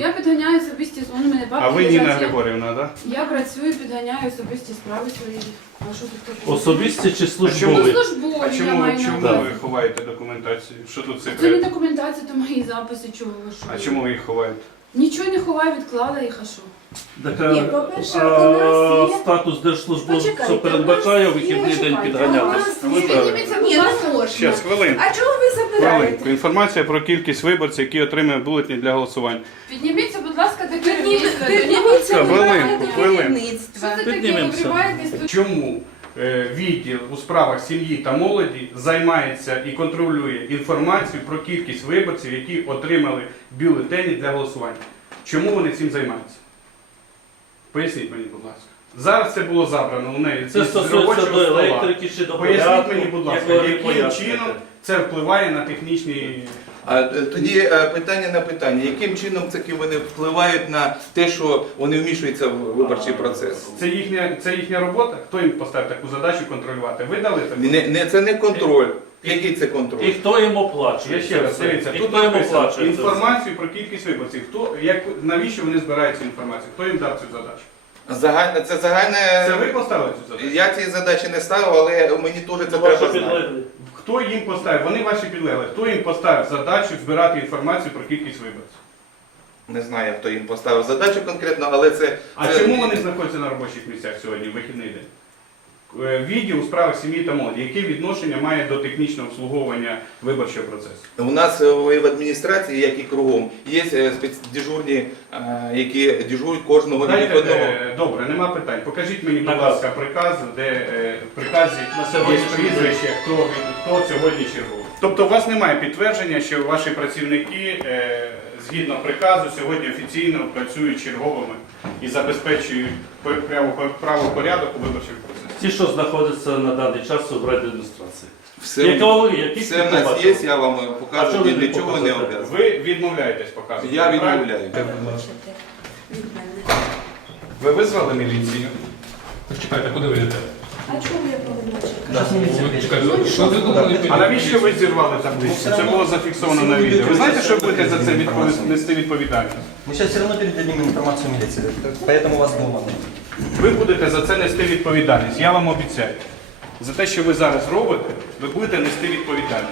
Я підганяю особисті справно мене бачить. А ви Ніна Григорівна, так? Я працюю, підганяю особисті справи свої Особисті чи службові? А Чому ви ховаєте документацію? Що тут це? Це не документація, то мої записи, чого ви А чому ви їх ховаєте? — Нічого не ховаю, відклала їх, а що. Статус держслужби передбачає у вихідний день Ви підганятися. — підганявся. Щас, а чого ви забираєте? Хвилинку. Інформація про кількість виборців, які отримують бюлетні для голосування. Підніміться, будь ласка, до такі підніматься. Хвилин. Чому відділ у справах сім'ї та молоді займається і контролює інформацію про кількість виборців, які отримали бюлетені для голосування? Чому вони цим займаються? Поясніть мені, будь ласка. Зараз це було забрано у неї Це і стосується до електрики слова. чи до порядку. Поясніть яку, мені, будь ласка, яким чином це впливає на технічні а, а, Тоді а, питання на питання, яким чином таки вони впливають на те, що вони вмішуються в виборчий а, процес? Це їхня, це їхня робота, хто їм поставив таку задачу контролювати? Ви дали? таку? Не, не, це не контроль. І, Який це контроль? І, і хто їм оплачує? Тут йому плаче, інформацію це про кількість виборців, хто, як, навіщо вони збирають цю інформацію? Хто їм дав цю задачу? Загальне, Це загальне. Це ви поставили цю задачу? Я цієї задачі не ставив, але мені теж це треба. Хто їм поставив? Вони ваші підлегли. Хто їм поставив задачу збирати інформацію про кількість виборців? Не знаю, хто їм поставив задачу конкретно, але це. А це... чому вони знаходяться на робочих місцях сьогодні, в вихідний день? відділ у справах сім'ї та молоді, яке відношення має до технічного обслуговування виборчого процесу, у нас в адміністрації, як і кругом, є спецдіжурні, які діжують кожного документа. Добре, нема питань. Покажіть мені, будь ласка, приказ, де приказі на себе прізвища, хто, хто сьогодні черговий. Тобто, у вас немає підтвердження, що ваші працівники, згідно приказу, сьогодні офіційно працюють черговими і забезпечують правопорядок у виборчих процесах? Ті, що знаходяться на даний час, у обрати демонстрації. Все, Екології, все в нас бачу? є, я вам покажу. Нічого чого не оберно. Ви відмовляєтесь, показувати. Я відмовляю. Ви визвали міліцію. Чекайте, куди ви йдете? а чому я да, прочитаю? А навіщо ви, там, думали, а що ви так, зірвали там? Ви це було зафіксовано на відео. Ви знаєте, що будете за це нести відповідальність? Ми зараз все одно передадемо інформацію міліції, тому міліцію. Ви будете за це нести відповідальність. Я вам обіцяю. За те, що ви зараз робите, ви будете нести відповідальність.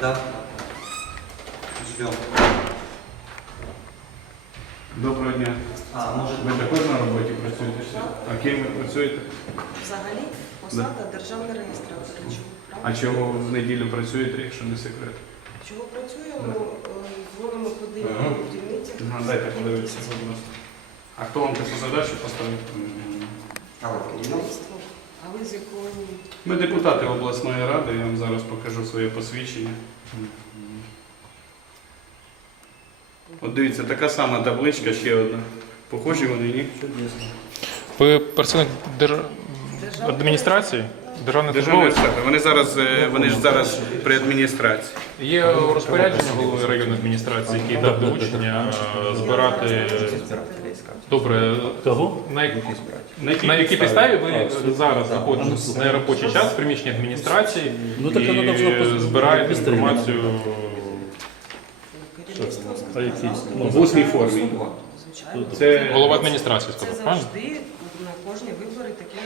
Так. Доброго дня. А, може, Ви також на роботі працюєте? Всі? А ким ви працюєте? Взагалі посада да. державний реєстратор. А чого в неділю працюєте, якщо не секрет? Чого працюємо, да. зводимо туди в дільниці? Дайте подивитися з області. А хто вам цю задачу Керівництво. А ви з якого? Ми депутати обласної ради, я вам зараз покажу своє посвідчення. От дивіться, така сама табличка ще одна. Похожі вони ні. Ви персони адміністрації? Вони ж зараз при адміністрації. Є розпорядження голови районної адміністрації, які дати учення збирати добре... На, добре. На якій підставі ви зараз знаходитесь на робочий час приміщенні адміністрації? і так інформацію по в, в усній формі. Це голова адміністрації сказав. Це, це, ского, це завжди на кожні вибори таке.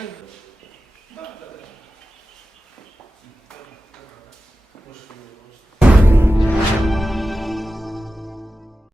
Да, да,